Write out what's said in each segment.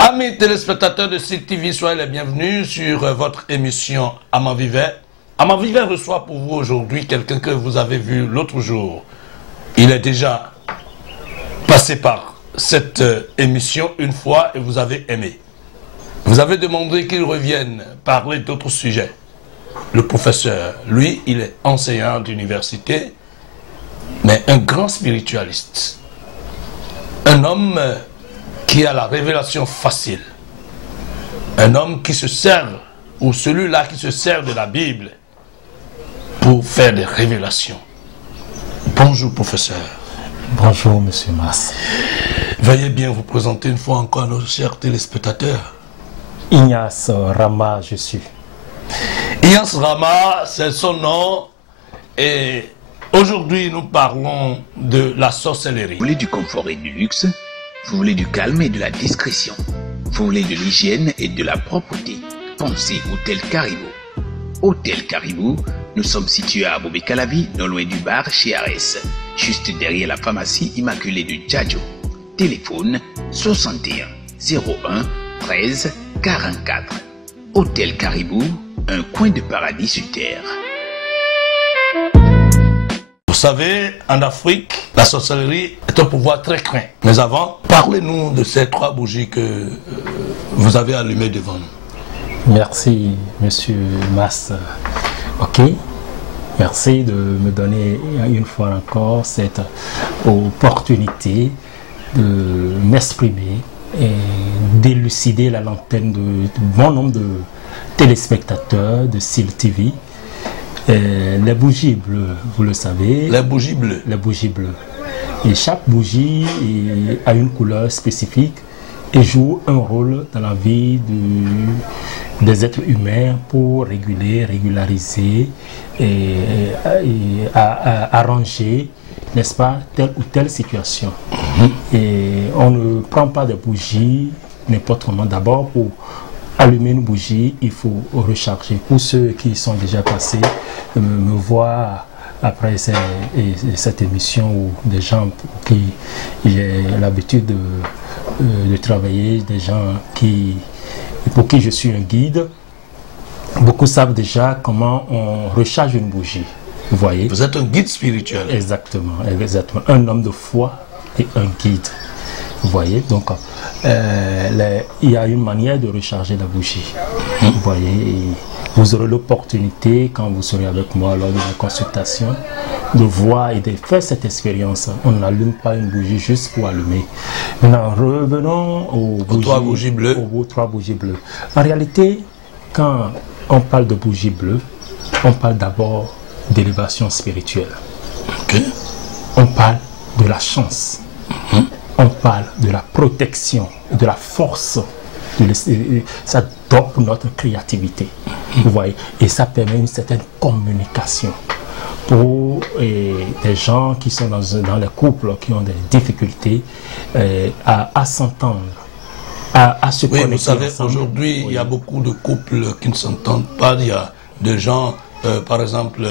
Amis téléspectateurs de Site TV, soyez les bienvenus sur votre émission Amant Vivant. Amant Vivant reçoit pour vous aujourd'hui quelqu'un que vous avez vu l'autre jour. Il est déjà passé par cette émission une fois et vous avez aimé. Vous avez demandé qu'il revienne parler d'autres sujets. Le professeur, lui, il est enseignant d'université, mais un grand spiritualiste. Un homme qui a la révélation facile. Un homme qui se sert, ou celui-là qui se sert de la Bible pour faire des révélations. Bonjour, professeur. Bonjour, monsieur Mas. Veuillez bien vous présenter une fois encore à nos chers téléspectateurs. Ignace Rama, je suis. Ignace Rama, c'est son nom. Et aujourd'hui, nous parlons de la sorcellerie. Vous voulez du confort et du luxe? Vous voulez du calme et de la discrétion? Vous voulez de l'hygiène et de la propreté? Pensez Hôtel Caribou. Hôtel Caribou, nous sommes situés à Bobé-Calavi, non loin du bar chez Arès, juste derrière la pharmacie immaculée de Djadjo. Téléphone 61 01 13 44. Hôtel Caribou, un coin de paradis sur terre. Vous savez, en Afrique, la sorcellerie est un pouvoir très craint. Mais avant, parlez-nous de ces 3 bougies que vous avez allumées devant nous. Merci, monsieur Mas. Ok. Merci de me donner une fois encore cette opportunité de m'exprimer et d'élucider la lanterne de bon nombre de téléspectateurs de Site TV. Les bougies bleues, vous le savez. Les bougies bleues. Les bougies bleues. Et chaque bougie a une couleur spécifique et joue un rôle dans la vie des êtres humains pour réguler, régulariser et arranger, n'est-ce pas, telle ou telle situation. Et on ne prend pas de bougies n'importe comment. D'abord, pour allumer une bougie, il faut recharger. Pour ceux qui sont déjà passés, me voir après cette émission, ou des gens pour qui j'ai l'habitude de travailler, des gens pour qui je suis un guide, beaucoup savent déjà comment on recharge une bougie. Vous voyez? Vous êtes un guide spirituel. Exactement, exactement. Un homme de foi et un guide. Vous voyez? Donc, il y a une manière de recharger la bougie. Vous voyez? Et vous aurez l'opportunité, quand vous serez avec moi lors de la consultation, de voir et de faire cette expérience. On n'allume pas une bougie juste pour allumer. Maintenant, revenons aux 3 bougies bleues. Aux 3 bougies bleues. En réalité, quand on parle de bougies bleues, on parle d'abord d'élévation spirituelle. Okay. On parle de la chance. On parle de la protection, de la force. Ça dope notre créativité. Vous voyez? Et ça permet une certaine communication. Pour des gens qui sont dans les couples, qui ont des difficultés à s'entendre, à se connecter. Vous savez, aujourd'hui, oui, il y a beaucoup de couples qui ne s'entendent pas. Il y a des gens, par exemple,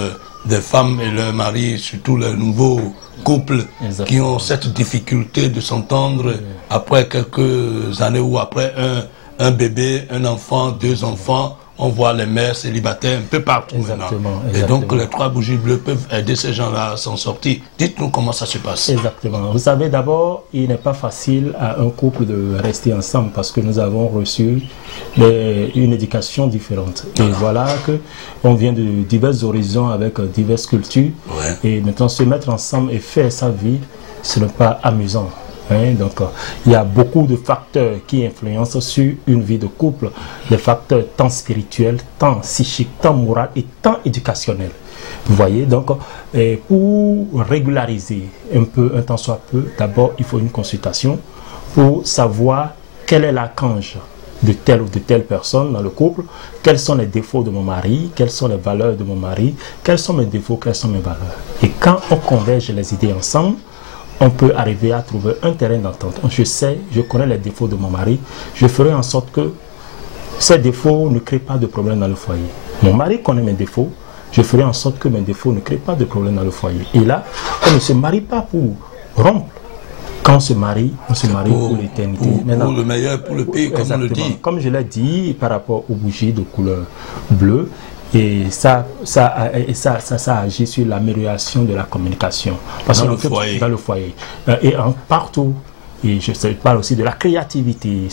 des femmes et leurs maris, surtout les nouveaux couples, qui ont cette difficulté de s'entendre après quelques années ou après un bébé, un enfant, 2 enfants. On voit les mères célibataires un peu partout maintenant. Et donc les 3 bougies bleues peuvent aider ces gens-là à s'en sortir. Dites-nous comment ça se passe. Exactement. Vous savez, d'abord, il n'est pas facile à un couple de rester ensemble parce que nous avons reçu une éducation différente. Et voilà qu'on vient de divers horizons avec diverses cultures. Ouais. Et maintenant, se mettre ensemble et faire sa vie, ce n'est pas amusant. Donc, il y a beaucoup de facteurs qui influencent sur une vie de couple, des facteurs tant spirituels, tant psychiques, tant moraux et tant éducationnels. Vous voyez, donc, pour régulariser un tant soit peu, d'abord, il faut une consultation pour savoir quel est l'archange de telle ou de telle personne dans le couple, quels sont les défauts de mon mari, quelles sont les valeurs de mon mari, quels sont mes défauts, quelles sont mes valeurs. Et quand on converge les idées ensemble, on peut arriver à trouver un terrain d'entente. Je connais les défauts de mon mari, je ferai en sorte que ces défauts ne créent pas de problème dans le foyer. Mon mari connaît mes défauts, je ferai en sorte que mes défauts ne créent pas de problème dans le foyer. Et là, on ne se marie pas pour rompre. Quand on se marie pour l'éternité. Pour le meilleur, pour le pire, comme on le dit. Comme je l'ai dit, par rapport aux bougies de couleur bleue, et ça agit sur l'amélioration de la communication. Dans le foyer. Dans le foyer. Et partout. Et je parle aussi de la créativité,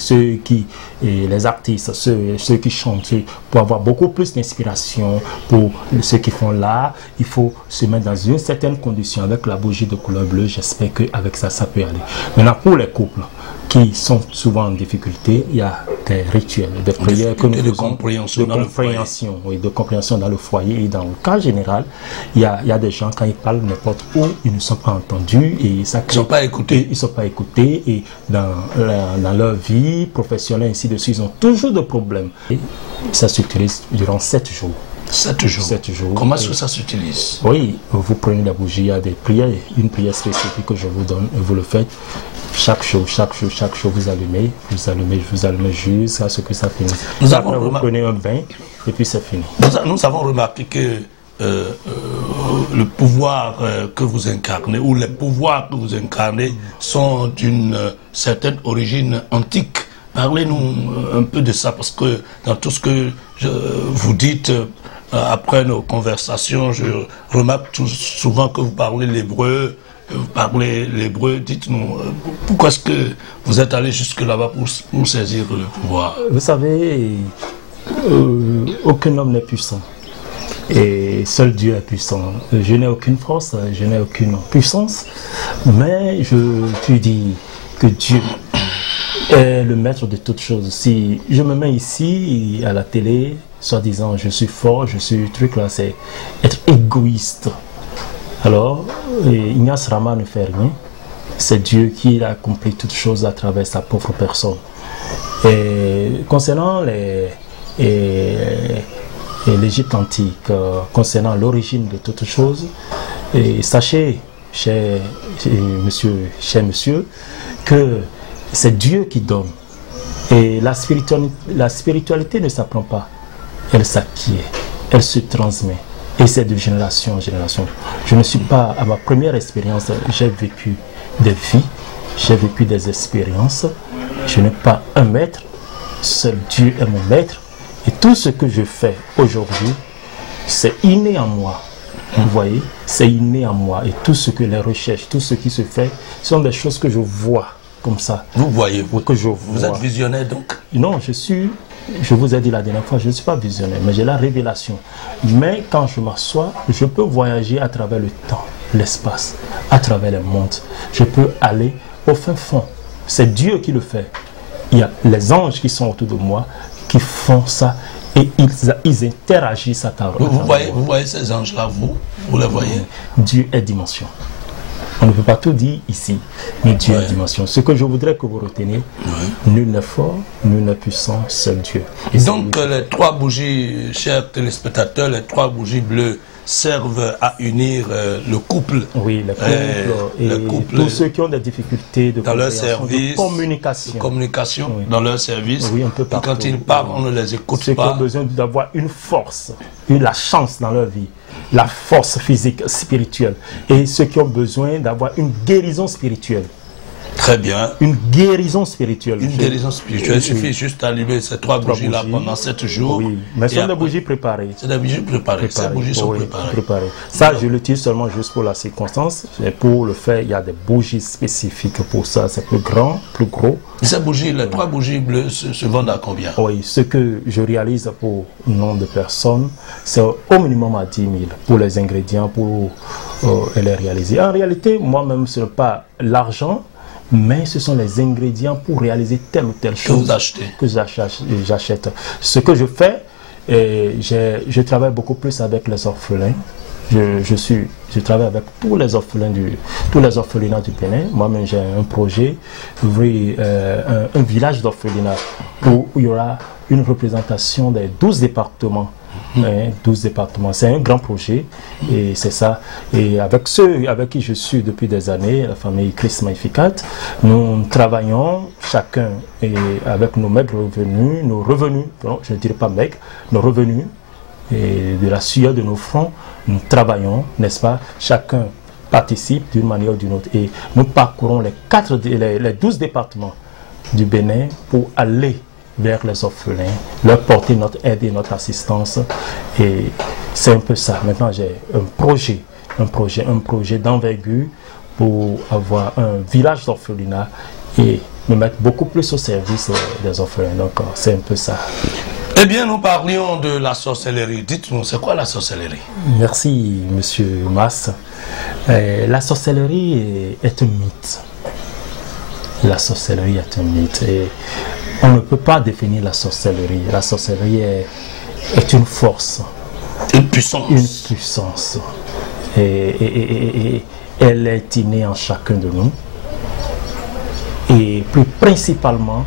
les artistes, ceux qui chantent, pour avoir beaucoup plus d'inspiration, pour ceux qui font l'art, il faut se mettre dans une certaine condition avec la bougie de couleur bleue. J'espère qu'avec ça, ça peut aller. Maintenant, pour les couples qui sont souvent en difficulté, il y a des rituels, des prières que nous faisons, de compréhension dans le foyer. Et dans le cas général, il y a des gens, quand ils parlent n'importe où, ils ne sont pas entendus et ça crée, ils ne sont pas écoutés. Et dans leur vie professionnelle, ainsi de suite, ils ont toujours des problèmes. Et ça s'utilise durant 7 jours. 7 jours. 7 jours. Comment est-ce que ça s'utilise? Oui, vous prenez la bougie, il y a des prières, une prière spécifique que je vous donne, et vous le faites. Chaque jour, vous allumez jusqu'à ce que ça finisse. Après, vous prenez un bain et puis c'est fini. Nous avons remarqué que le pouvoir que vous incarnez, ou les pouvoirs que vous incarnez, sont d'une certaine origine antique. Parlez-nous un peu de ça, parce que dans tout ce que vous dites, après nos conversations, je remarque souvent que vous parlez l'hébreu. Dites-nous, pourquoi est-ce que vous êtes allé jusque là-bas pour saisir le pouvoir? Vous savez, aucun homme n'est puissant. Et seul Dieu est puissant. Je n'ai aucune force, je n'ai aucune puissance, mais je te dis que Dieu est le maître de toutes choses. Si je me mets ici à la télé, soi-disant je suis fort, je suis truc là, c'est être égoïste. Alors, Ignace Rama ne fait rien. C'est Dieu qui a accompli toutes choses à travers sa pauvre personne. Et concernant l'Égypte antique, concernant l'origine de toutes choses, sachez, cher monsieur, que c'est Dieu qui donne. Et la spiritualité ne s'apprend pas, elle s'acquiert, elle se transmet. Et c'est de génération en génération. Je ne suis pas à ma première expérience, j'ai vécu des vies, j'ai vécu des expériences. Je n'ai pas un maître, seul Dieu est mon maître. Et tout ce que je fais aujourd'hui, c'est inné en moi. Vous voyez, c'est inné en moi. Et tout ce que les recherches, tout ce qui se fait, sont des choses que je vois comme ça. Vous voyez, vous êtes visionnaire donc? Non, je vous ai dit la dernière fois, je ne suis pas visionnaire, mais j'ai la révélation. Mais quand je m'assois, je peux voyager à travers le temps, l'espace, à travers les mondes. Je peux aller au fin fond. C'est Dieu qui le fait. Il y a les anges qui sont autour de moi, qui font ça, et ils interagissent à travers. Vous voyez ces anges-là, vous les voyez? Dieu est dimension. On ne peut pas tout dire ici, mais Dieu est dimension. Ce que je voudrais que vous reteniez, nul n'est fort, nul n'est puissant, seul Dieu. Et donc les 3 bougies, chers téléspectateurs, les 3 bougies bleues servent à unir le couple. Oui, le couple. Tous ceux qui ont des difficultés dans leur service, de communication dans leur service. Oui, un peu partout. Et quand ils parlent, on ne les écoute pas. Ceux qui ont besoin d'avoir une force, la chance dans leur vie, la force physique, spirituelle. Et ceux qui ont besoin d'avoir une guérison spirituelle. Très bien. Une guérison spirituelle. Une guérison spirituelle. Il suffit juste d'allumer ces 3 bougies-là pendant 7 jours. Oui, mais ce sont des bougies préparées. C'est des bougies préparées. Ces bougies sont préparées. Ça, je l'utilise seulement juste pour la circonstance. Et pour le faire, il y a des bougies spécifiques pour ça. C'est plus grand, plus gros. Et ces bougies, les 3 bougies bleues se vendent à combien? Oui, ce que je réalise pour nombre de personnes, c'est au minimum à 10 000 pour les ingrédients, pour les réaliser. En réalité, moi-même, ce n'est pas l'argent, mais ce sont les ingrédients pour réaliser telle ou telle chose que j'achète. Ce que je fais, je travaille beaucoup plus avec les orphelins. Je travaille avec tous les orphelinats du Bénin. Moi-même, j'ai un projet d'ouvrir un village d'orphelinat où il y aura une représentation des 12 départements. 12 départements. C'est un grand projet et c'est ça. Et avec ceux avec qui je suis depuis des années, la famille Christ Magnificat, nous travaillons chacun et avec nos maigres revenus, non, je ne dirais pas maigres, nos revenus et de la sueur de nos fronts, nous travaillons, n'est-ce pas? Chacun participe d'une manière ou d'une autre. Et nous parcourons les 12 départements du Bénin pour aller vers les orphelins, leur porter notre aide et notre assistance. Et c'est un peu ça. Maintenant, j'ai un projet d'envergure pour avoir un village d'orphelinat et me mettre beaucoup plus au service des orphelins. Donc, c'est un peu ça. Eh bien, nous parlions de la sorcellerie. Dites-nous, c'est quoi la sorcellerie? Merci, monsieur Mas. La sorcellerie est un mythe. La sorcellerie est un mythe. Et on ne peut pas définir la sorcellerie. La sorcellerie est une force. Une puissance. Une puissance. Et elle est innée en chacun de nous. Et plus principalement,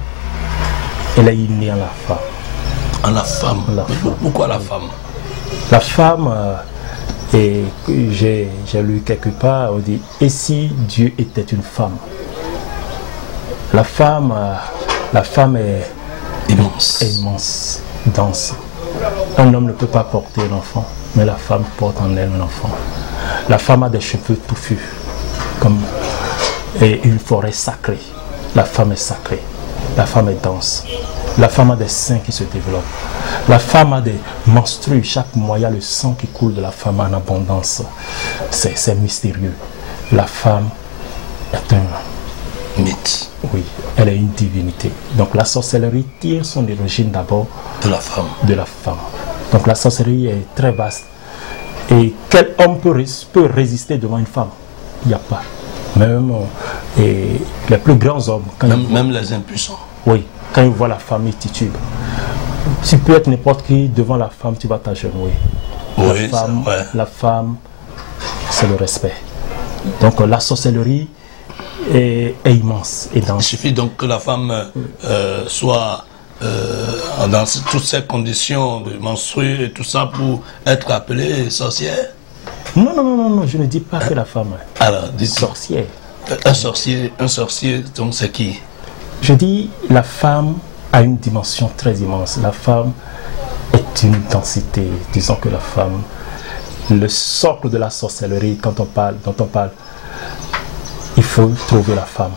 elle est innée en la femme. En la femme. Pourquoi la femme? La femme, et j'ai lu quelque part, on dit, et si Dieu était une femme? La femme est immense, dense. Un homme ne peut pas porter un enfant, mais la femme porte en elle un enfant. La femme a des cheveux touffus, comme une forêt sacrée. La femme est sacrée, la femme est dense. La femme a des seins qui se développent. La femme a des menstrues. Chaque mois, il y a le sang qui coule de la femme en abondance. C'est mystérieux. La femme est un mythe. Oui, elle est une divinité. Donc la sorcellerie tire son origine d'abord de la femme. Donc la sorcellerie est très vaste. Et quel homme peut résister devant une femme? Il n'y a pas. Même les plus grands hommes. Même les impuissants. Oui, quand ils voient la femme, ils titubent. Tu peux être n'importe qui, devant la femme, tu vas t'agenouiller. Oui, la femme, c'est le respect. Donc la sorcellerie est immense et dense. Il suffit donc que la femme soit dans toutes ces conditions de menstruer et tout ça pour être appelée sorcière? Non, je ne dis pas que la femme est sorcière. Un sorcier, donc c'est qui? Je dis la femme a une dimension très immense. La femme est une densité. Disons que la femme, le socle de la sorcellerie, dont on parle, il faut trouver la femme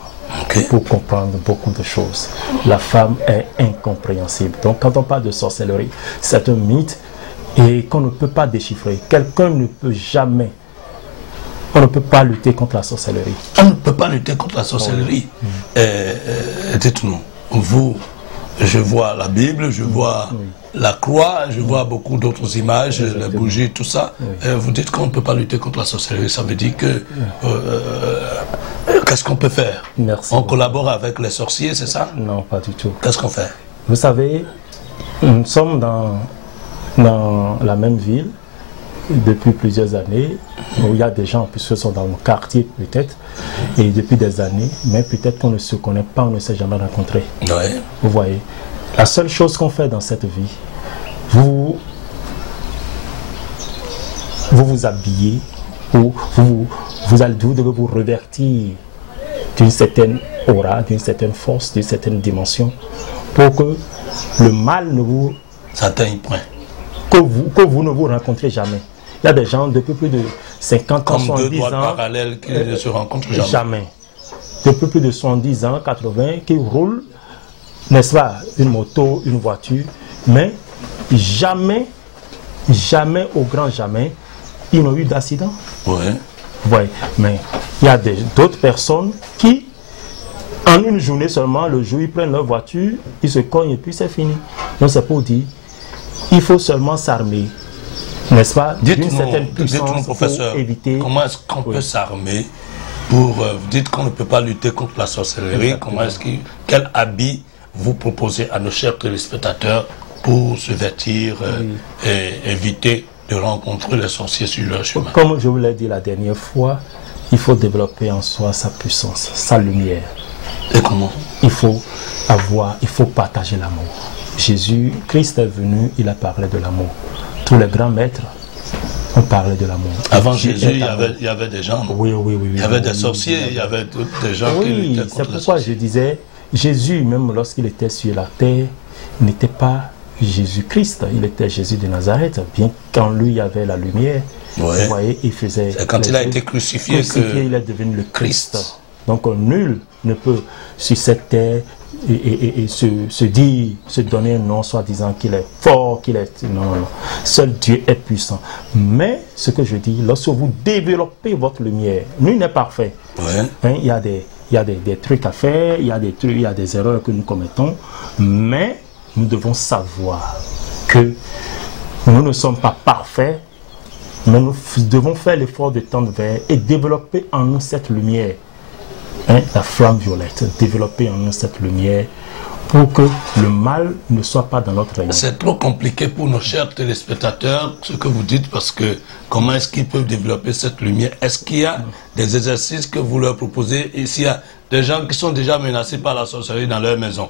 pour comprendre beaucoup de choses. La femme est incompréhensible. Donc quand on parle de sorcellerie, c'est un mythe et qu'on ne peut pas déchiffrer. Quelqu'un ne peut jamais. On ne peut pas lutter contre la sorcellerie. On ne peut pas lutter contre la sorcellerie. Dites-nous, vous, je vois la Bible, je vois la croix, je vois beaucoup d'autres images, les bougies, tout ça. Vous dites qu'on ne peut pas lutter contre la sorcellerie. Ça veut dire que... qu'est-ce qu'on peut faire? Merci. On collabore avec les sorciers, c'est ça? Non, pas du tout. Qu'est-ce qu'on fait? Vous savez, nous sommes dans la même ville depuis plusieurs années, où il y a des gens qui sont dans nos quartiers peut-être, et depuis des années, mais peut-être qu'on ne se connaît pas, on ne s'est jamais rencontré. Ouais. Vous voyez, la seule chose qu'on fait dans cette vie, vous vous habillez, vous devez vous revertir d'une certaine aura, d'une certaine force, d'une certaine dimension, pour que le mal ne vous... Certains point. Que vous ne vous rencontrez jamais. Il y a des gens depuis plus de 50 ans, 70 ans... parallèles qui ne se rencontrent jamais. Jamais. Depuis plus de 70 ans, 80, qui roulent, n'est-ce pas, une moto, une voiture, mais jamais, au grand jamais, ils n'ont eu d'accident. Oui. Ouais, mais il y a d'autres personnes qui, en une journée seulement, le jour, ils prennent leur voiture, ils se cognent et puis c'est fini. Donc c'est pour dire, il faut seulement s'armer, n'est-ce pas, d'une certaine puissance professeur, pour éviter... Comment est-ce qu'on peut s'armer pour... vous dites qu'on ne peut pas lutter contre la sorcellerie. Comment est-ce quel habit vous proposez à nos chers téléspectateurs pour se vêtir et éviter de rencontrer les sorciers sur leur chemin? Comme je vous l'ai dit la dernière fois, il faut développer en soi sa puissance, sa lumière. Et comment? Il faut partager l'amour. Jésus-Christ est venu, il a parlé de l'amour. Tous les grands maîtres ont parlé de l'amour. Avant Jésus, il y avait des gens. Oui. Il y avait des sorciers, il y avait des gens qui luttaient contre les sorciers. C'est pourquoi je disais, Jésus, même lorsqu'il était sur la terre, n'était pas Jésus-Christ, il était Jésus de Nazareth, bien qu'en lui il y avait la lumière. Ouais. Vous voyez, il faisait... Quand il a été crucifié, il est devenu le Christ. Donc nul ne peut sur cette terre et se donner un nom, soi-disant qu'il est fort, qu'il est... Non, non, non. Seul Dieu est puissant. Mais ce que je dis, lorsque vous développez votre lumière, nul n'est parfait. Ouais. Hein, il y a des trucs à faire, il y a des erreurs que nous commettons, mais nous devons savoir que nous ne sommes pas parfaits, mais nous devons faire l'effort de tendre vers et développer en nous cette lumière, hein, la flamme violette, développer en nous cette lumière pour que le mal ne soit pas dans notre rayon. C'est trop compliqué pour nos chers téléspectateurs, ce que vous dites, parce que comment est-ce qu'ils peuvent développer cette lumière? Est-ce qu'il y a des exercices que vous leur proposez? Et s'il y a des gens qui sont déjà menacés par la sorcellerie dans leur maison,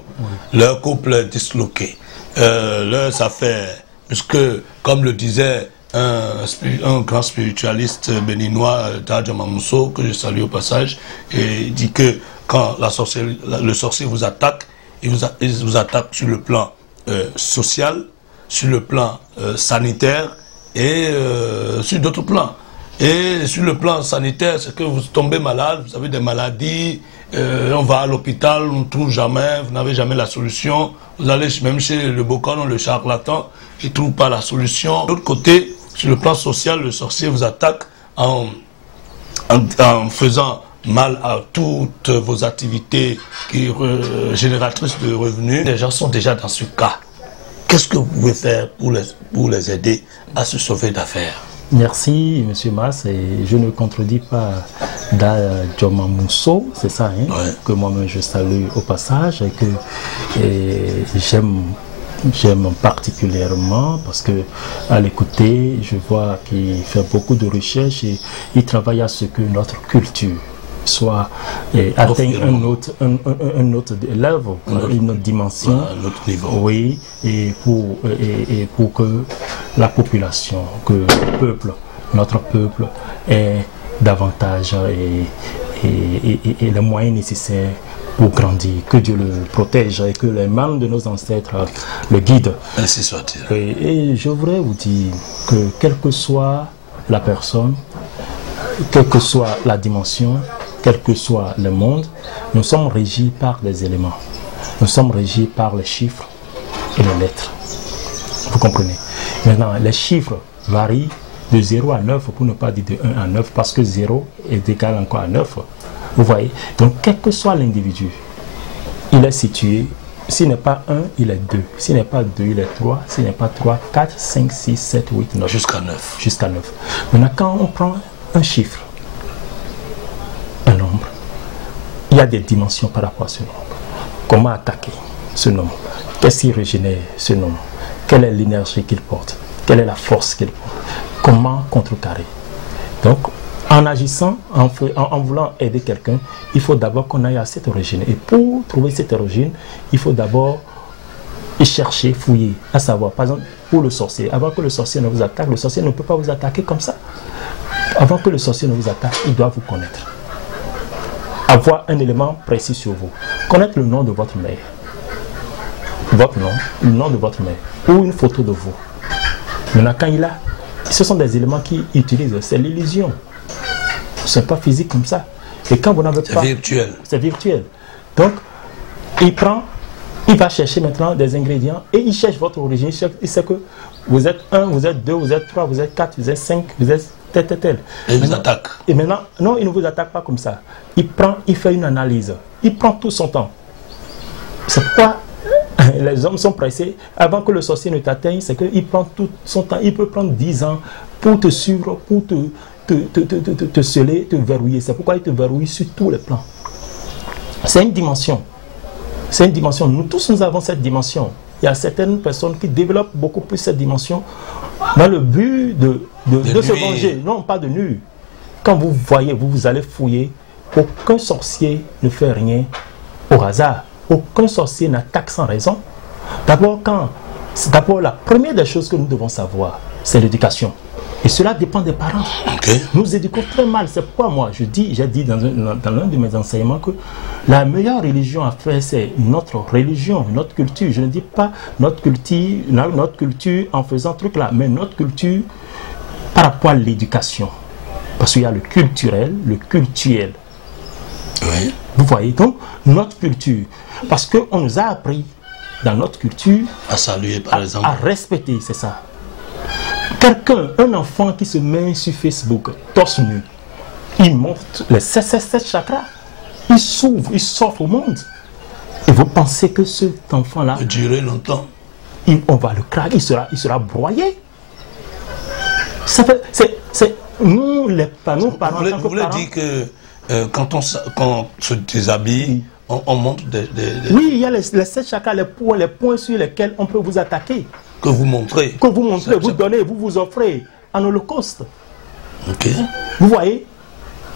leur couple est disloqué, leur affaire, puisque, comme le disait un grand spiritualiste béninois, Tadja Mamousso, que je salue au passage, et il dit que quand le sorcier vous attaque, il vous attaque sur le plan social, sur le plan sanitaire et sur d'autres plans. Et sur le plan sanitaire, c'est que vous tombez malade, vous avez des maladies, on va à l'hôpital, on ne trouve jamais, vous n'avez jamais la solution. Vous allez même chez le bocan, le charlatan, il ne trouve pas la solution. De l'autre côté, sur le plan social, le sorcier vous attaque en faisant mal à toutes vos activités génératrices de revenus. Les gens sont déjà dans ce cas. Qu'est-ce que vous pouvez faire pour les aider à se sauver d'affaires? Merci, M. Mas, et je ne contredis pas Djoma Mousso, c'est ça, hein, ouais, que moi-même je salue au passage et que j'aime particulièrement parce que à l'écouter, je vois qu'il fait beaucoup de recherches et il travaille à ce que notre culture soit atteigne un autre level, une autre dimension, un autre niveau. Oui, et pour que la population, que le peuple, notre peuple ait davantage et les moyens nécessaires pour grandir, que Dieu le protège et que les mains de nos ancêtres le guident. Ainsi soit-il. Et je voudrais vous dire que quelle que soit la personne, quelle que soit la dimension, quel que soit le monde, nous sommes régis par des éléments. Nous sommes régis par les chiffres et les lettres. Vous comprenez? Maintenant, les chiffres varient de 0 à 9, pour ne pas dire de 1 à 9, parce que 0 est égal encore à 9. Vous voyez? Donc, quel que soit l'individu, il est situé. S'il n'est pas 1, il est 2. S'il n'est pas 2, il est 3. S'il n'est pas 3, 4, 5, 6, 7, 8, 9. Jusqu'à 9. Jusqu'à 9. Maintenant, quand on prend un chiffre, un nombre, il y a des dimensions par rapport à ce nombre. Comment attaquer ce nombre? Qu'est-ce qui régénère ce nombre? Quelle est l'énergie qu'il porte? Quelle est la force qu'il porte? Comment contrecarrer? Donc, en agissant, en voulant aider quelqu'un, il faut d'abord qu'on aille à cette origine. Et pour trouver cette origine, il faut d'abord chercher, fouiller, à savoir, par exemple, pour le sorcier, avant que le sorcier ne vous attaque, le sorcier ne peut pas vous attaquer comme ça. Avant que le sorcier ne vous attaque, il doit vous connaître. Avoir un élément précis sur vous. Connaître le nom de votre mère. Votre nom, le nom de votre mère. Ou une photo de vous. Maintenant, quand il a, ce sont des éléments qu'il utilise. C'est l'illusion. Ce n'est pas physique comme ça. Et quand vous n'avez pas... C'est virtuel. C'est virtuel. Donc, il va chercher maintenant des ingrédients et il cherche votre origine. Il sait que vous êtes 1, vous êtes 2, vous êtes 3, vous êtes 4, vous êtes 5, vous êtes tel. Et il vous attaque. Et maintenant, non, il ne vous attaque pas comme ça. Il fait une analyse. Il prend tout son temps. C'est pourquoi les hommes sont pressés. Avant que le sorcier ne t'atteigne, c'est qu'il prend tout son temps. Il peut prendre 10 ans pour te suivre, pour te sceller, te verrouiller. C'est pourquoi il te verrouille sur tous les plans. C'est une dimension. C'est une dimension. Nous tous, nous avons cette dimension. Il y a certaines personnes qui développent beaucoup plus cette dimension dans le but de se venger. Non, pas de nuire. Quand vous voyez, vous allez fouiller. Aucun sorcier ne fait rien au hasard. Aucun sorcier n'attaque sans raison. D'abord, la première des choses que nous devons savoir, c'est l'éducation. Et cela dépend des parents. Nous éduquons très mal. C'est pourquoi moi, j'ai dit dans l'un de mes enseignements que la meilleure religion à faire, c'est notre religion, notre culture. Je ne dis pas notre culture en faisant truc là, mais notre culture par rapport à l'éducation. Parce qu'il y a le culturel, le cultuel. Oui. Vous voyez, donc, notre culture. Parce qu'on nous a appris, dans notre culture, à saluer, par exemple. À respecter, c'est ça. Quelqu'un, un enfant qui se met sur Facebook, torse nu, il montre les 7 chakras. Il s'ouvre, il sort au monde. Et vous pensez que cet enfant-là peut durer longtemps. On va le craquer, il sera broyé. C'est nous, les parents. Vous voulez dire que quand on se déshabille, on montre des... Oui, il y a les 7 chakras, les points sur lesquels on peut vous attaquer. Que vous montrez. Que vous montrez, vous donnez, vous offrez en holocauste. Ok. Vous voyez?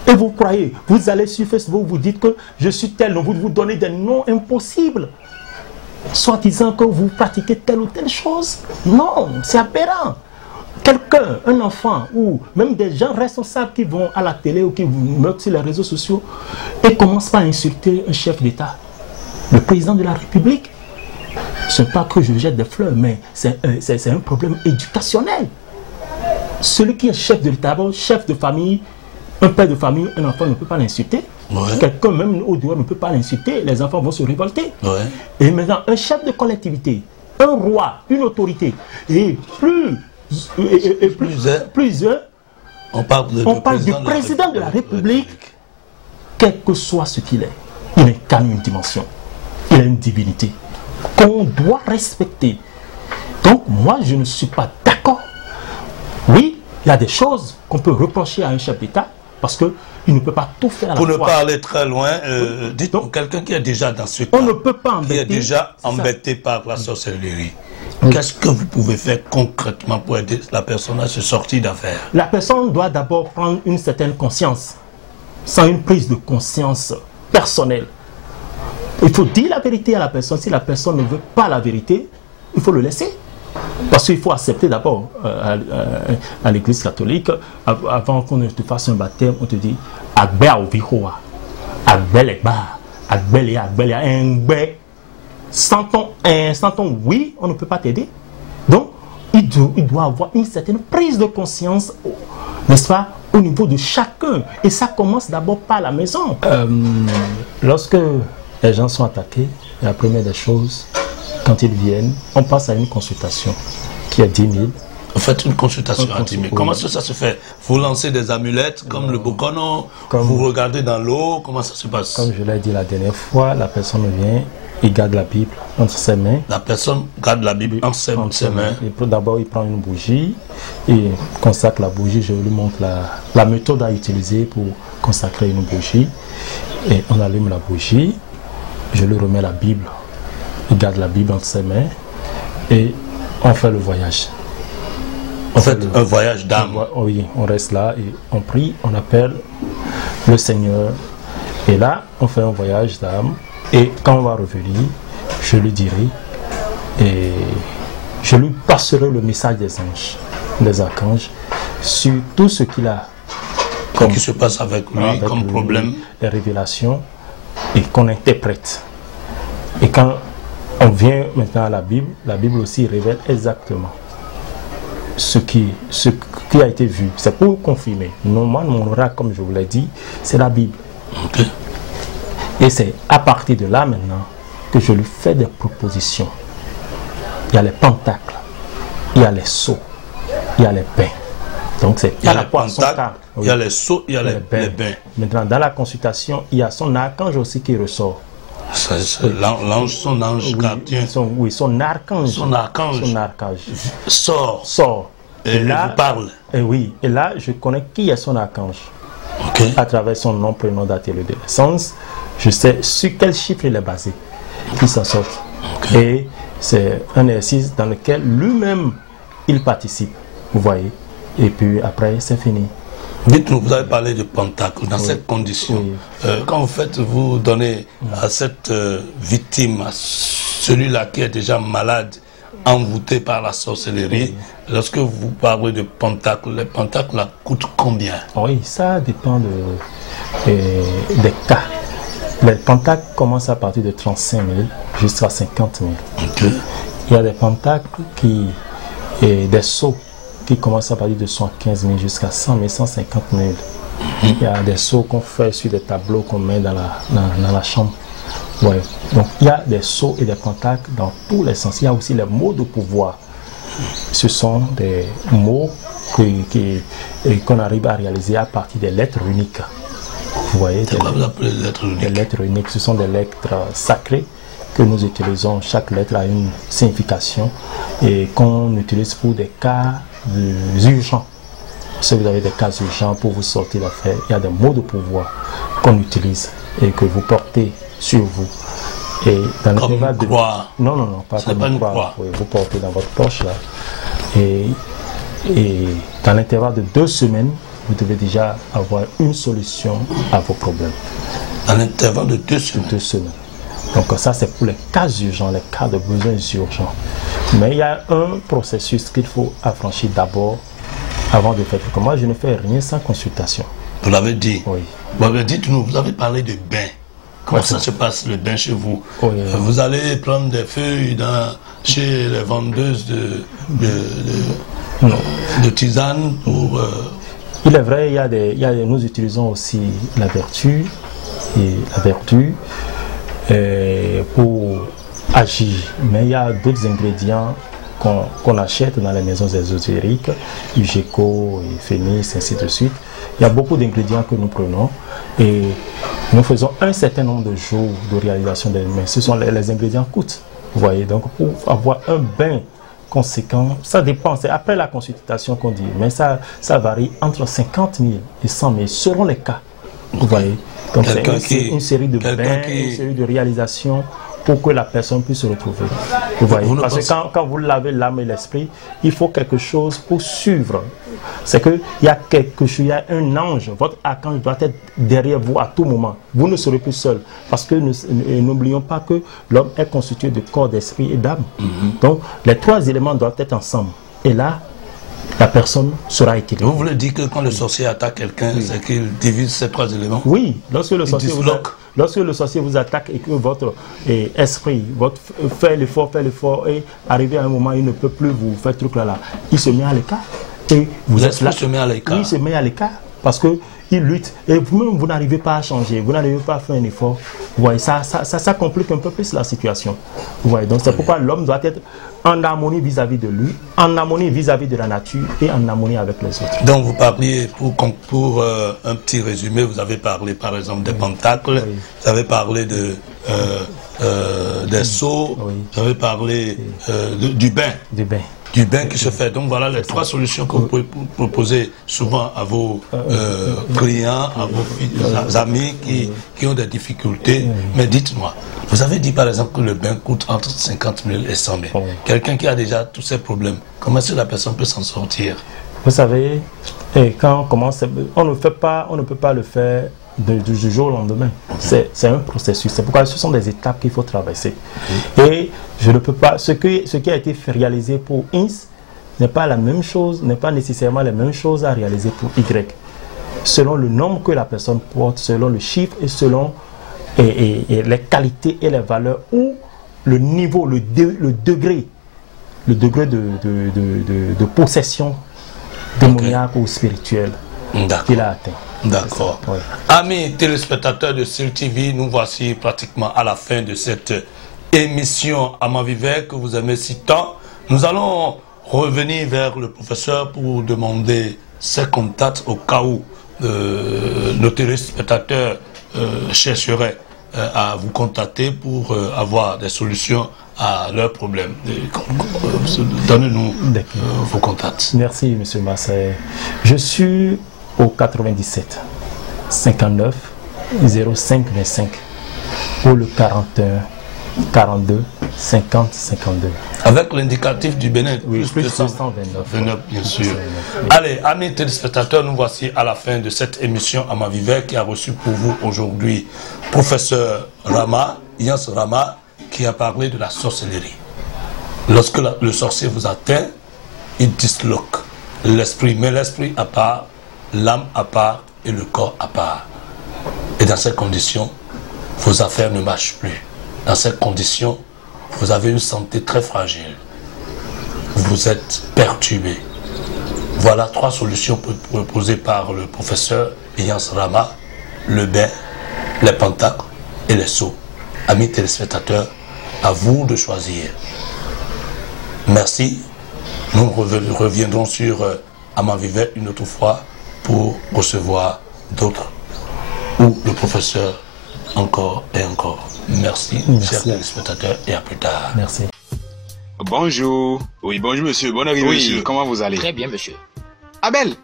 Et vous croyez, vous allez sur Facebook, vous dites que je suis tel, vous donnez des noms impossibles. Soit disant que vous pratiquez telle ou telle chose. Non, c'est aberrant. Quelqu'un, un enfant, ou même des gens responsables qui vont à la télé ou qui vous mettent sur les réseaux sociaux et commencent par insulter un chef d'État, le président de la République. Ce n'est pas que je jette des fleurs, mais c'est un problème éducationnel. Celui qui est chef de l'État, chef de famille, un père de famille, un enfant ne peut pas l'insulter. Ouais. Quelqu'un même au dehors ne peut pas l'insulter. Les enfants vont se révolter. Ouais. Et maintenant, un chef de collectivité, un roi, une autorité, et plusieurs, on parle du président de la République, quel que soit ce qu'il est, il incarne une dimension, il a une divinité qu'on doit respecter. Donc moi, je ne suis pas d'accord. Oui, il y a des choses qu'on peut reprocher à un chef d'État parce qu'il ne peut pas tout faire à la fois. Pour ne pas aller très loin, dites-moi, quelqu'un qui est déjà dans ce cas, on ne peut pas embêter, qui est déjà embêté par la sorcellerie, qu'est-ce que vous pouvez faire concrètement pour aider la personne à se sortir d'affaire? La personne doit d'abord prendre une certaine conscience, sans une prise de conscience personnelle. Il faut dire la vérité à la personne. Si la personne ne veut pas la vérité, il faut le laisser. Parce qu'il faut accepter d'abord à l'église catholique, avant qu'on ne te fasse un baptême, on te dit Agbe Aovihoa, Agbe Legba, Agbe Lea, Agbe Lea, Engbe. Sans ton oui, on ne peut pas t'aider. Donc, il doit avoir une certaine prise de conscience, n'est-ce pas, au niveau de chacun. Et ça commence d'abord par la maison. Lorsque les gens sont attaqués, la première des choses, quand ils viennent, on passe à une consultation qui est 10 000. Vous faites une consultation à 10 000. Comment ça se fait? Vous lancez des amulettes comme le Bokono, vous regardez dans l'eau, comment ça se passe? Comme je l'ai dit la dernière fois, la personne vient, il garde la Bible entre ses mains. La personne garde la Bible entre ses mains. D'abord, il prend une bougie, il consacre la bougie. Je lui montre la méthode à utiliser pour consacrer une bougie. Et on allume la bougie, je lui remets la Bible. Il garde la Bible entre ses mains et on fait le voyage. On fait un voyage d'âme. Oui, on reste là et on prie, on appelle le Seigneur. Et là, on fait un voyage d'âme. Et quand on va revenir, je lui dirai et je lui passerai le message des anges, des archanges, sur tout ce qu'il a. Qu'est-ce qui se passe avec lui comme problème? Les révélations et qu'on interprète. Et quand on vient maintenant à la Bible aussi révèle exactement ce qui a été vu. C'est pour confirmer. Non, moi, mon oracle, comme je vous l'ai dit, c'est la Bible. Okay. Et c'est à partir de là maintenant que je lui fais des propositions. Il y a les pentacles, il y a les sceaux, il y a les bains. Donc c'est par rapport à son cas. Il y a les sceaux, il y a les bains. Maintenant, dans la consultation, il y a son archange aussi qui ressort. Son ange gardien. Oui, son archange. Son archange. Sort. Et là, vous parle. Et oui, et là, je connais qui est son archange. Okay. À travers son nom, prénom, date et lieu de naissance, je sais sur quel chiffre il est basé. Il s'en sort. Okay. Et c'est un exercice dans lequel lui-même, il participe. Vous voyez. Et puis après, c'est fini. Dites-nous, vous avez parlé de pentacle. Dans cette condition, quand vous donnez à cette victime, à celui-là qui est déjà malade, envoûté par la sorcellerie, lorsque vous parlez de pentacles, les pentacles là, coûtent combien? Oui, ça dépend des cas. Les pentacles commencent à partir de 35 000 jusqu'à 50 000. Okay. Il y a des pentacles des sceaux qui commencent à partir de 75 000 jusqu'à 100 000, 150 000. Il y a des sceaux qu'on fait sur des tableaux qu'on met dans la chambre. Ouais. Donc il y a des sceaux et des pentacles dans tous les sens. Il y a aussi les mots de pouvoir. Ce sont des mots qu'on arrive à réaliser à partir des lettres uniques. Vous voyez, c'est quoi vous appelez les lettres uniques? Les lettres uniques, ce sont des lettres sacrées que nous utilisons. Chaque lettre a une signification et qu'on utilise pour des cas urgents. Si vous avez des cas urgents pour vous sortir d'affaires, il y a des mots de pouvoir qu'on utilise et que vous portez sur vous. Et dans l'intervalle de... Non, pas comme une croix. Oui, vous portez dans votre poche là. Et dans l'intervalle de 2 semaines, vous devez déjà avoir une solution à vos problèmes. Dans l'intervalle de 2 semaines? 2 semaines. Donc ça c'est pour les cas urgents, les cas de besoins urgents. Mais il y a un processus qu'il faut affranchir d'abord avant de faire. Parce que moi je ne fais rien sans consultation. Vous l'avez dit? Oui. Bon, dites-nous, vous avez parlé de bain. Comment ça se passe le bain chez vous? Oui. Vous allez prendre des feuilles chez les vendeuses de tisane pour... Il est vrai, nous utilisons aussi la vertu pour agir. Mais il y a d'autres ingrédients qu'on achète dans les maisons ésotériques, UGECO, Phénix, ainsi de suite. Il y a beaucoup d'ingrédients que nous prenons et nous faisons un certain nombre de jours de réalisation des mains. Ce sont les ingrédients coûtent. Vous voyez, donc pour avoir un bain conséquent, ça dépend, c'est après la consultation qu'on dit, mais ça varie entre 50 000 et 100 000 selon les cas. Vous voyez, donc c'est une série de bains, une série de réalisations pour que la personne puisse se retrouver. Vous voyez, parce que quand vous lavez l'âme et l'esprit, il faut quelque chose pour suivre. C'est qu'il y a quelque chose, il y a un ange, votre archange doit être derrière vous à tout moment. Vous ne serez plus seul. Parce que n'oublions pas que l'homme est constitué de corps, d'esprit et d'âme. Donc, les 3 éléments doivent être ensemble. Et là, la personne sera équilibrée. Vous voulez dire que quand le sorcier attaque quelqu'un, c'est qu'il divise ces 3 éléments? Oui, lorsque le sorcier vous attaque et que votre esprit, fait l'effort et arrivé à un moment, il ne peut plus vous faire truc là, il se met à l'écart. Et vous êtes là. Se met à l'écart. Oui, il se met à l'écart parce qu'il lutte. Et vous-même, vous n'arrivez pas à changer, vous n'arrivez pas à faire un effort. Vous voyez, ça complique un peu plus la situation. Vous voyez, donc c'est pourquoi l'homme doit être en harmonie vis-à-vis de lui, en harmonie vis-à-vis de la nature et en harmonie avec les autres. Donc vous parliez, pour un petit résumé, vous avez parlé par exemple des pentacles, vous avez parlé des sceaux, vous avez parlé du bain. Du bain qui se fait. Donc voilà les 3 solutions que vous pouvez proposer souvent à vos clients, à vos amis qui ont des difficultés. Mais dites-moi, vous avez dit par exemple que le bain coûte entre 50 000 et 100 000. Quelqu'un qui a déjà tous ces problèmes, comment est-ce que la personne peut s'en sortir? Vous savez, quand on commence, on ne peut pas le faire du jour au lendemain. C'est un processus. C'est pourquoi ce sont des étapes qu'il faut traverser. Et je ne peux pas. Ce qui a été réalisé pour X n'est pas la même chose, n'est pas nécessairement la même chose à réaliser pour Y. Selon le nombre que la personne porte, selon le chiffre et selon les qualités et les valeurs ou le niveau, le degré de possession démoniaque ou spirituelle qu'il a atteint. D'accord. Oui. Amis téléspectateurs de SIL TV, nous voici pratiquement à la fin de cette émission Amant Vivant que vous aimez si tant. Nous allons revenir vers le professeur pour demander ses contacts au cas où nos téléspectateurs chercheraient à vous contacter pour avoir des solutions à leurs problèmes. Donnez-nous vos contacts. Merci, M. Marseille. Je suis au 97 59 05 25 ou le 41 42 50 52. Avec l'indicatif du Bénin, oui, plus 229. Bien sûr. Oui. Allez, amis téléspectateurs, nous voici à la fin de cette émission Amant Vivant qui a reçu pour vous aujourd'hui professeur Rama, Yans Rama, qui a parlé de la sorcellerie. Lorsque le sorcier vous atteint, il disloque l'esprit, mais l'esprit à part, l'âme à part et le corps à part. Et dans ces conditions, vos affaires ne marchent plus. Dans ces conditions, vous avez une santé très fragile. Vous êtes perturbé. Voilà 3 solutions proposées par le professeur Iyans Rama: le bain, les pentacles et les sceaux. Amis téléspectateurs, à vous de choisir. Merci. Nous reviendrons sur Amavivet une autre fois pour recevoir d'autres ou le professeur encore et encore. Merci, chers téléspectateurs, et à plus tard. Merci. Bonjour. Oui, bonjour monsieur, bonne arrivée Oui, monsieur. comment vous allez? Très bien, monsieur. Abel?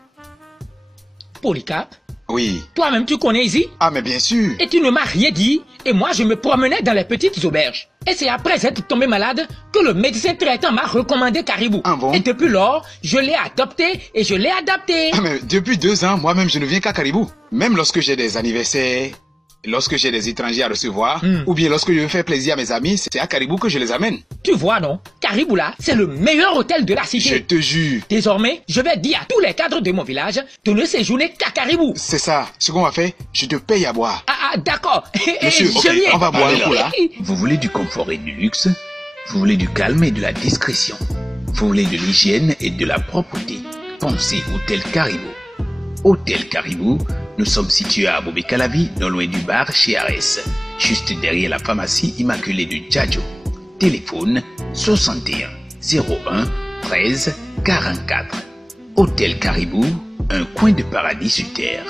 Polycarpe, Oui. toi-même tu connais ici? Ah, mais bien sûr. Et tu ne m'as rien dit, et moi je me promenais dans les petites auberges. Et c'est après être tombé malade que le médecin traitant m'a recommandé Caribou. Ah bon? Et depuis lors, je l'ai adopté et je l'ai adapté. Ah, mais depuis 2 ans, moi-même, je ne viens qu'à Caribou. Même lorsque j'ai des anniversaires, lorsque j'ai des étrangers à recevoir, ou bien lorsque je veux faire plaisir à mes amis, c'est à Caribou que je les amène. Tu vois, non? Caribou là, c'est le meilleur hôtel de la Je cité. te jure. Désormais, je vais dire à tous les cadres de mon village de ne séjourner qu'à Caribou. C'est ça. Ce qu'on va faire, je te paye à boire. Ah, d'accord. Monsieur, Je ok, viens. on va boire Allez un coup là. Vous voulez du confort et du luxe? Vous voulez du calme et de la discrétion? Vous voulez de l'hygiène et de la propreté? Pensez Hôtel Caribou. Hôtel Caribou, nous sommes situés à Bobé-Calavi, non loin du bar chez Arès, juste derrière la pharmacie Immaculée de Djadjo. Téléphone 61 01 13 44. Hôtel Caribou, un coin de paradis sur terre.